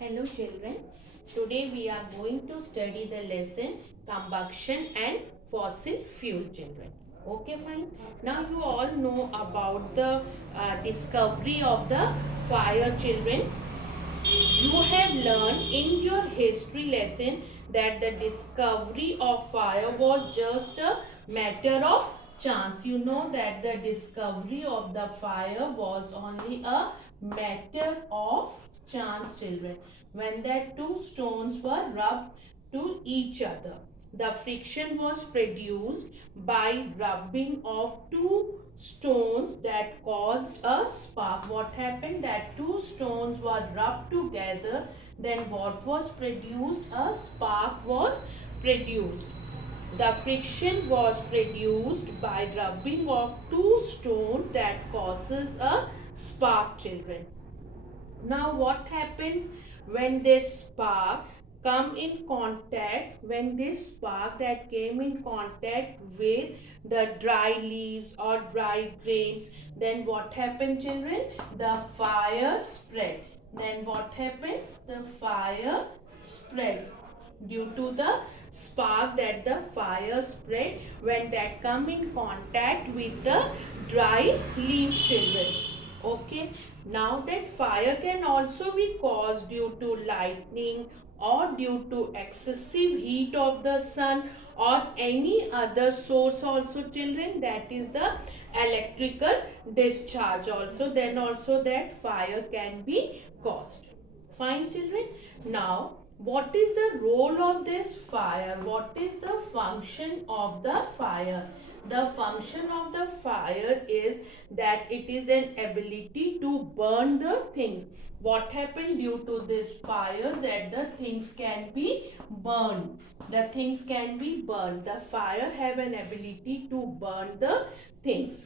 Hello children, today we are going to study the lesson combustion and fossil fuel children. Okay fine. Now you all know about the discovery of the fire children. You have learned in your history lesson that the discovery of fire was just a matter of chance. You know that the discovery of the fire was only a matter of chance children. When that two stones were rubbed to each other, the friction was produced by rubbing of two stones that caused a spark. What happened? That two stones were rubbed together. Then what was produced? A spark was produced. The friction was produced by rubbing of two stones that causes a spark children. Now what happens when this spark come in contact, when this spark that came in contact with the dry leaves or dry grains, then what happened children? The fire spread. Then what happened? The fire spread due to the spark that the fire spread when that come in contact with the dry leaves children. Okay, now that fire can also be caused due to lightning or due to excessive heat of the sun or any other source also children, that is the electrical discharge also, then also that fire can be caused. Fine children. Now what is the role of this fire? What is the function of the fire? The function of the fire is that it is an ability to burn the things. What happened due to this fire? That the things can be burned. The things can be burned. The fire have an ability to burn the things.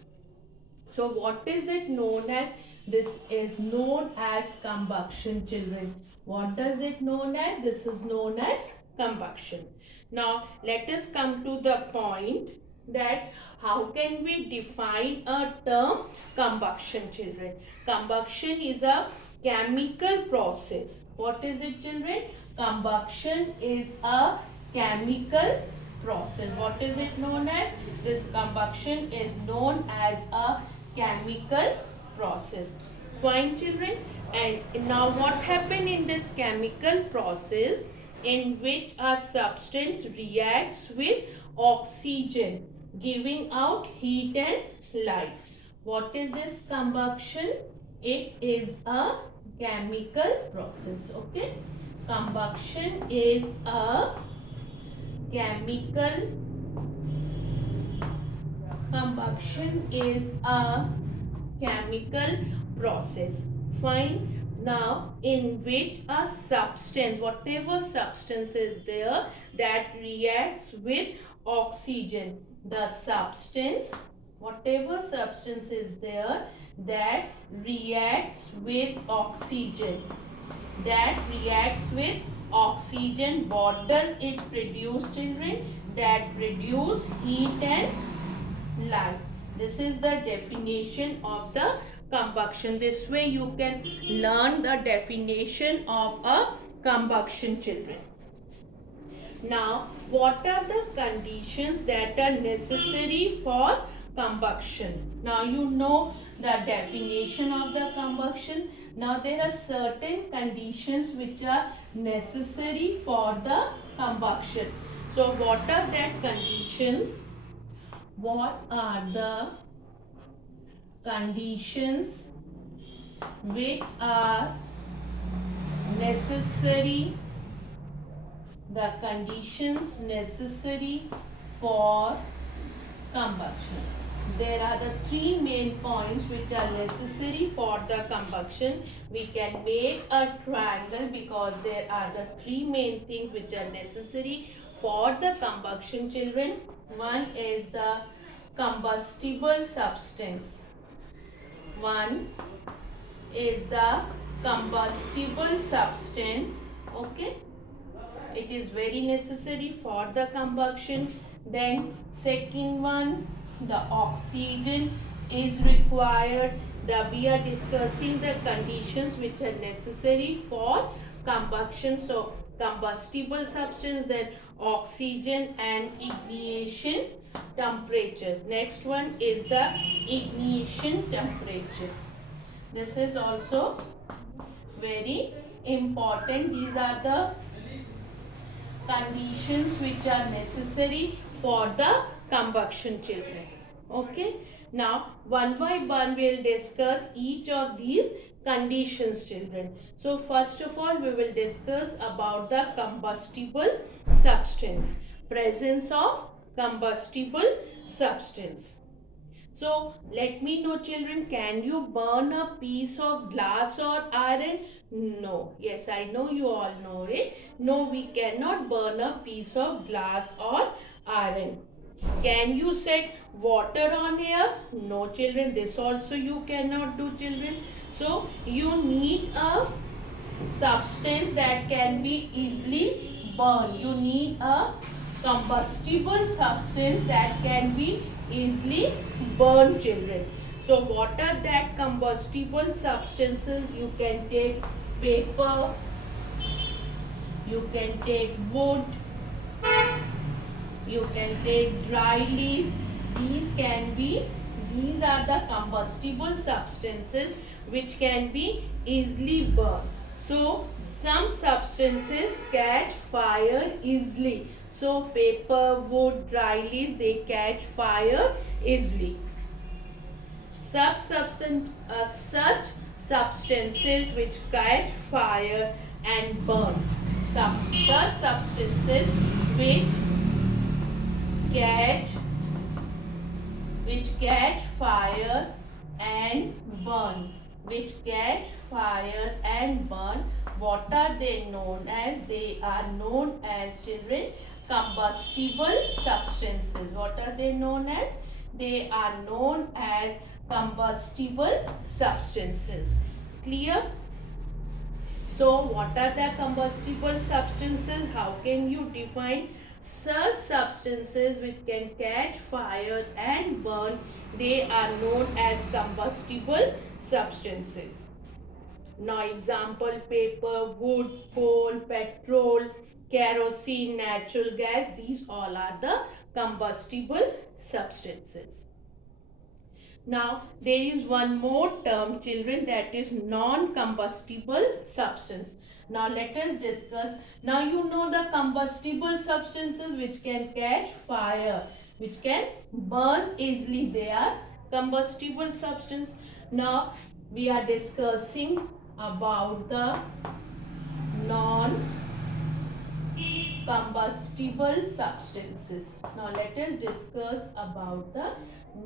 So what is it known as? This is known as combustion children. What does it known as? This is known as combustion. Now let us come to the point that how can we define a term combustion children? Combustion is a chemical process. What is it children? Combustion is a chemical process. What is it known as? This combustion is known as a chemical process. Fine children. And now what happened in this chemical process in which a substance reacts with oxygen giving out heat and light. What is this combustion? It is a chemical process. Okay. Combustion is a chemical combustion is a chemical process. Fine. Now in which a substance, whatever substance is there that reacts with oxygen, the substance, whatever substance is there that reacts with oxygen, that reacts with oxygen, what does it produce children? That produce heat and light. This is the definition of the combustion. This way you can learn the definition of a combustion children. Now what are the conditions that are necessary for combustion? Now you know the definition of the combustion. Now there are certain conditions which are necessary for the combustion. So what are that conditions? What are the conditions which are necessary, the conditions necessary for combustion? There are the three main points which are necessary for the combustion. We can make a triangle because there are the three main things which are necessary for the combustion children. One is the combustible substance. One is the combustible substance. Okay. It is very necessary for the combustion. Then second one, the oxygen is required. We are discussing the conditions which are necessary for combustion. So combustible substance, then oxygen and ignition temperatures. Next one is the ignition temperature. This is also very important. These are the conditions which are necessary for the combustion, children. Okay. Now one by one we will discuss each of these conditions, children. So first of all we will discuss about the combustible substance. Presence of combustible substance. So let me know, children, can you burn a piece of glass or iron? No. Yes, I know you all know it. No, we cannot burn a piece of glass or iron. Can you set water on air? No, children, this also you cannot do, children. So you need a substance that can be easily burned. You need a combustible substance that can be easily burned, children. So what are that combustible substances? You can take paper, you can take wood, you can take dry leaves. These are the combustible substances which can be easily burned. So some substances catch fire easily. So paper, wood, dry leaves, they catch fire easily. Such substances which catch fire and burn. Such substances which catch fire and burn. What are they known as? They are known as, children, combustible substances. What are they known as? They are known as combustible substances. Clear? So what are the combustible substances? How can you define such substances which can catch fire and burn? They are known as combustible substances. Now example, paper, wood, coal, petrol, kerosene, natural gas, these all are the combustible substances. Now there is one more term, children, that is non-combustible substance. Now let us discuss. Now you know the combustible substances which can catch fire, which can burn easily, they are combustible substance. Now we are discussing about the non-combustible substances. Now let us discuss about the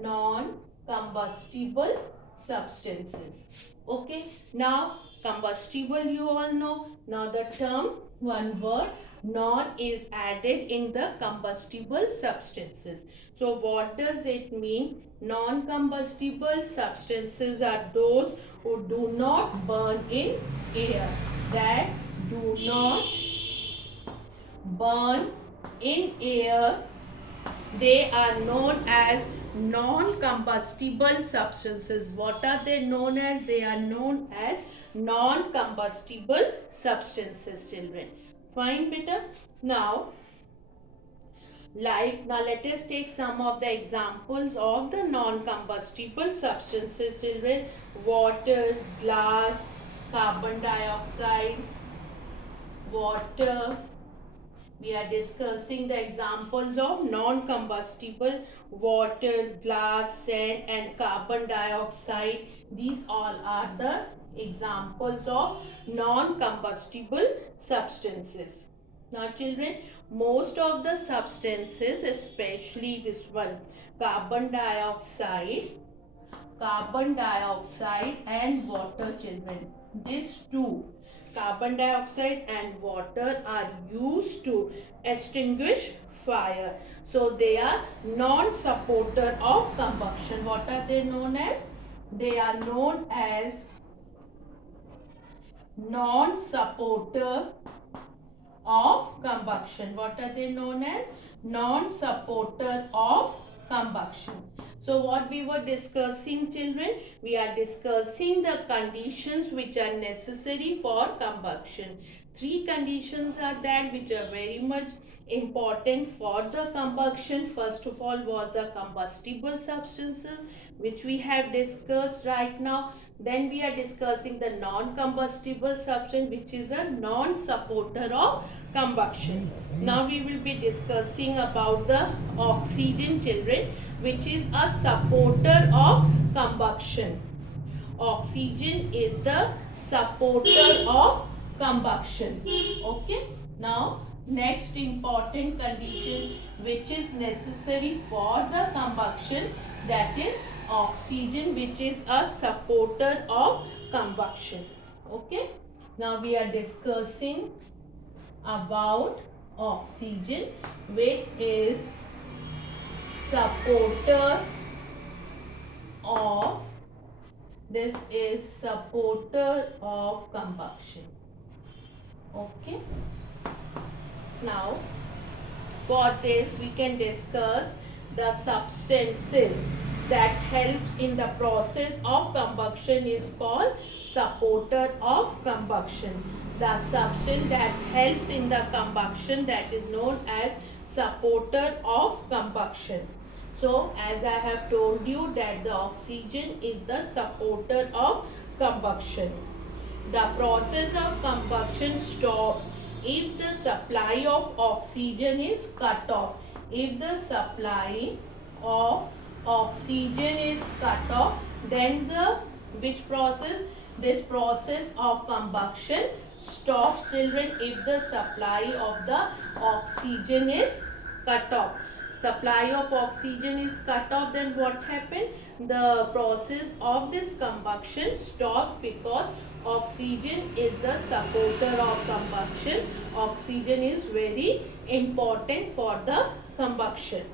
non-combustible substances. Okay. Now combustible you all know. Now the term, one word, non is added in the combustible substances. So what does it mean? Non-combustible substances are those who do not burn in air. That do not burn in air. They are known as non-combustible substances. What are they known as? They are known as non-combustible substances, children. Fine, beta. Now let us take some of the examples of the non-combustible substances, children. Water, glass, carbon dioxide, water. We are discussing the examples of non-combustible: water, glass, sand and carbon dioxide. These all are the examples of non-combustible substances. Now children, most of the substances, especially this one, carbon dioxide and water, children, these two, carbon dioxide and water, are used to extinguish fire. So they are non-supporter of combustion. What are they known as? They are known as non-supporter of combustion. What are they known as? Non-supporter of combustion. So what we were discussing, children? We are discussing the conditions which are necessary for combustion. Three conditions are that which are very much important for the combustion. First of all was the combustible substances, which we have discussed right now. Then we are discussing the non-combustible substance, which is a non-supporter of combustion. Now we will be discussing about the oxygen, children, which is a supporter of combustion. Oxygen is the supporter of combustion. Okay. Now next important condition which is necessary for the combustion, that is oxygen, which is a supporter of combustion. Okay. Now we are discussing about oxygen, which is supporter of, this is supporter of combustion. Okay. Now for this we can discuss the substances that help in the process of combustion is called supporter of combustion. The substance that helps in the combustion, that is known as supporter of combustion. So as I have told you that the oxygen is the supporter of combustion. The process of combustion stops if the supply of oxygen is cut off. If the supply of oxygen is cut off, then the which process? This process of combustion stops, children, if the supply of the oxygen is cut off. Supply of oxygen is cut off, then what happened? The process of this combustion stops because oxygen is the supporter of combustion. Oxygen is very important for the combustion.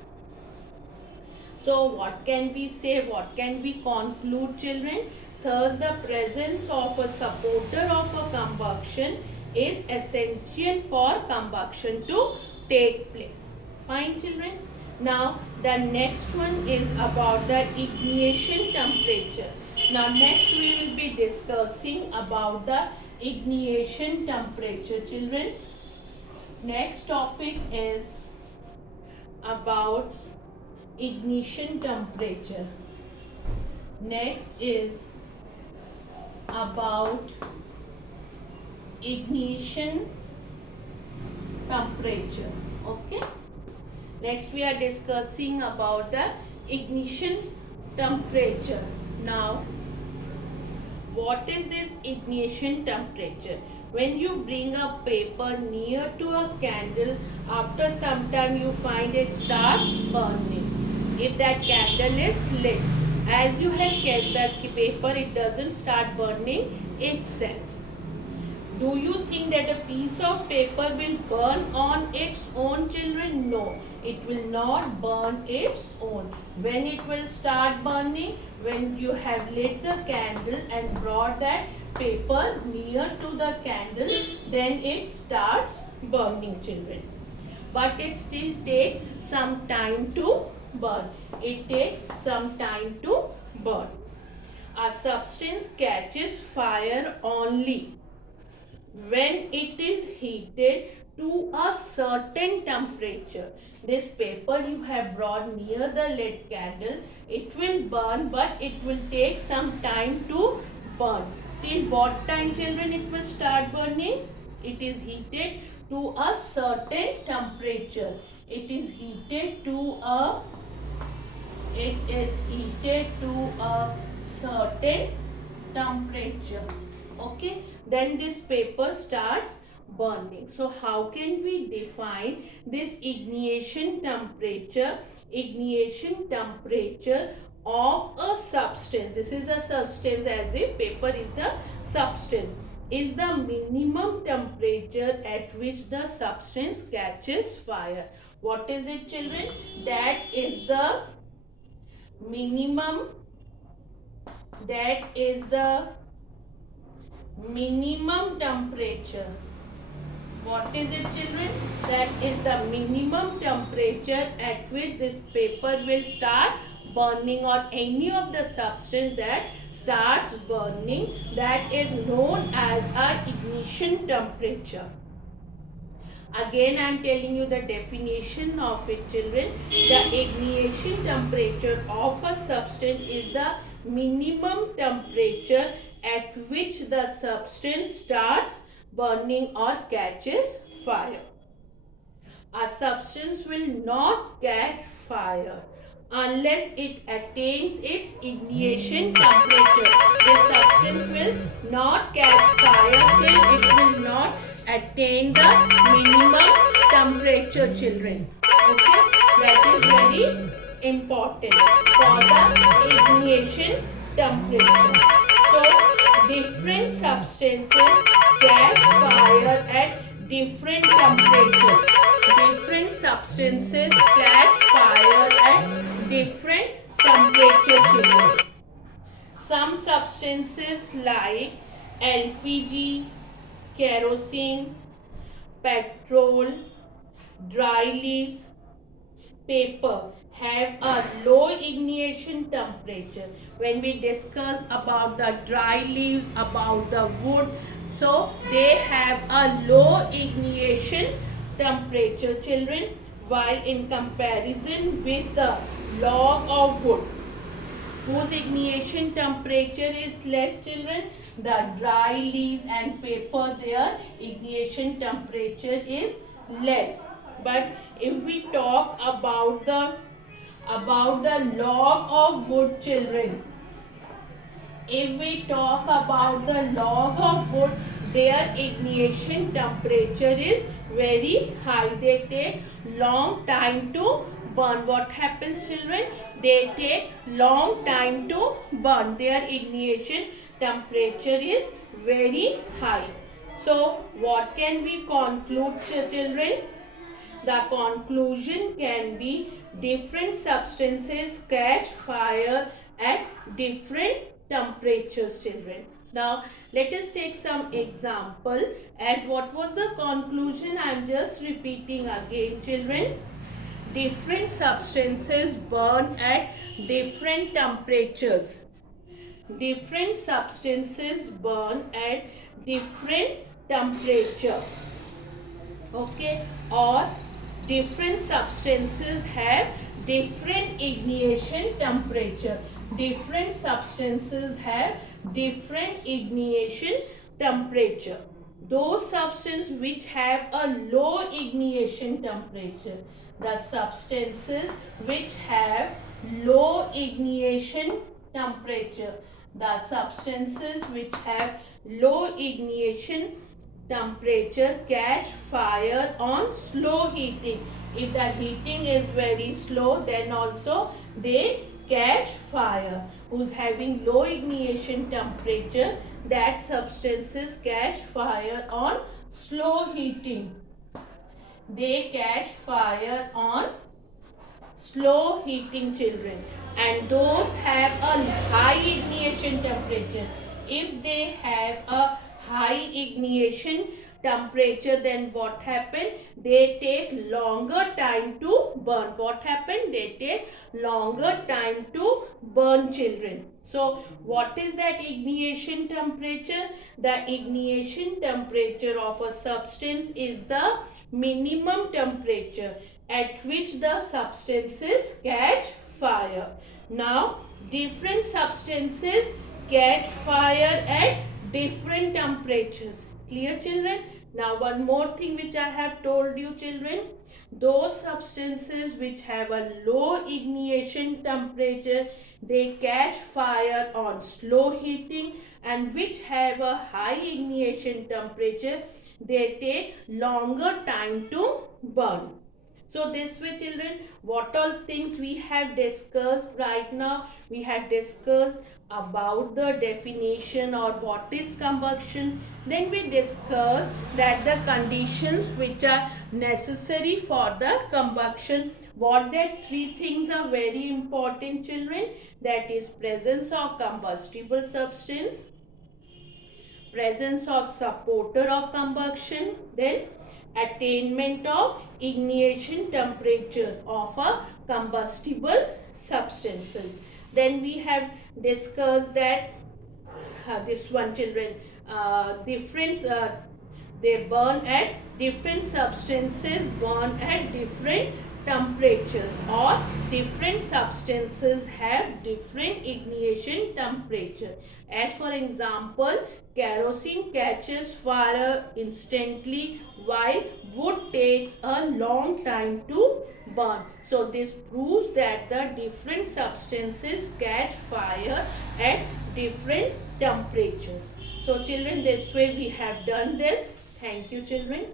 So what can we say? What can we conclude, children? Thus the presence of a supporter of a combustion is essential for combustion to take place. Fine, children. Now the next one is about the ignition temperature. Now next we will be discussing about the ignition temperature, children. Next topic is about ignition temperature. Next is about ignition temperature. Okay. Next we are discussing about the ignition temperature. Now what is this ignition temperature? When you bring a paper near to a candle, after some time you find it starts burning. If that candle is lit, as you have kept the paper, it doesn't start burning itself. Do you think that a piece of paper will burn on its own, children? No, it will not burn its own. When it will start burning? When you have lit the candle and brought that paper near to the candle, then it starts burning, children. But it still takes some time to burn. It takes some time to burn. A substance catches fire only when it is heated to a certain temperature. This paper you have brought near the lit candle, it will burn, but it will take some time to burn. Till what time, children, it will start burning? It is heated to a certain temperature. It is heated to a certain temperature. Okay, then this paper starts burning. So how can we define this ignition temperature? Ignition temperature of a substance. This is a substance, as if paper is the substance, is the minimum temperature at which the substance catches fire. What is it, children? That is the minimum, minimum temperature. What is it, children? That is the minimum temperature at which this paper will start burning or any of the substance that starts burning, that is known as a ignition temperature. Again, I am telling you the definition of it, children. The ignition temperature of a substance is the minimum temperature at which the substance starts burning or catches fire. A substance will not catch fire unless it attains its ignition temperature. The substance will not catch fire till it will not attain the minimum temperature, children. Okay, that is very important for the ignition temperature. So, different substances catch fire at different temperatures. Different substances catch fire at different temperature, children. Some substances like LPG, kerosene, petrol, dry leaves, paper have a low ignition temperature. When we discuss about the dry leaves, about the wood, so they have a low ignition temperature, children, while in comparison with the log of wood, whose ignition temperature is less, children, the dry leaves and paper, their ignition temperature is less. But if we talk about the log of wood, children, if we talk about the log of wood, their ignition temperature is very high. They take long time to burn. What happens, children? They take long time to burn. Their ignition temperature is very high. So, what can we conclude, children? The conclusion can be different substances catch fire at different temperatures, children. Now, let us take some example. As what was the conclusion? I am just repeating again, children. Different substances burn at different temperatures. Different substances burn at different temperature. Okay, or different substances have different ignition temperature. Different substances have different ignition temperature. Those substances which have a low ignition temperature, the substances which have low ignition temperature, the substances which have low ignition temperature catch fire on slow heating. If the heating is very slow, then also they catch fire. Who's having low ignition temperature, that substances catch fire on slow heating. They catch fire on slow heating, children, and those have a high ignition temperature. If they have a high ignition temperature, then what happened? They take longer time to burn. What happened? They take longer time to burn, children. So, what is that ignition temperature? The ignition temperature of a substance is the minimum temperature at which the substances catch fire. Now, different substances catch fire at different temperatures. Clear, children? Now, one more thing which I have told you, children. Those substances which have a low ignition temperature, they catch fire on slow heating, and which have a high ignition temperature, they take longer time to burn. So this way, children, what all things we have discussed right now? We have discussed about the definition or what is combustion. Then we discussed that the conditions which are necessary for the combustion. What that three things are very important, children? That is presence of combustible substance, presence of supporter of combustion, then attainment of ignition temperature of a combustible substances. Then we have discussed that this one, children, different they burn at different substances burn at different temperatures, or different substances have different ignition temperature. As for example, kerosene catches fire instantly while wood takes a long time to burn. So this proves that the different substances catch fire at different temperatures. So children, this way we have done this. Thank you, children.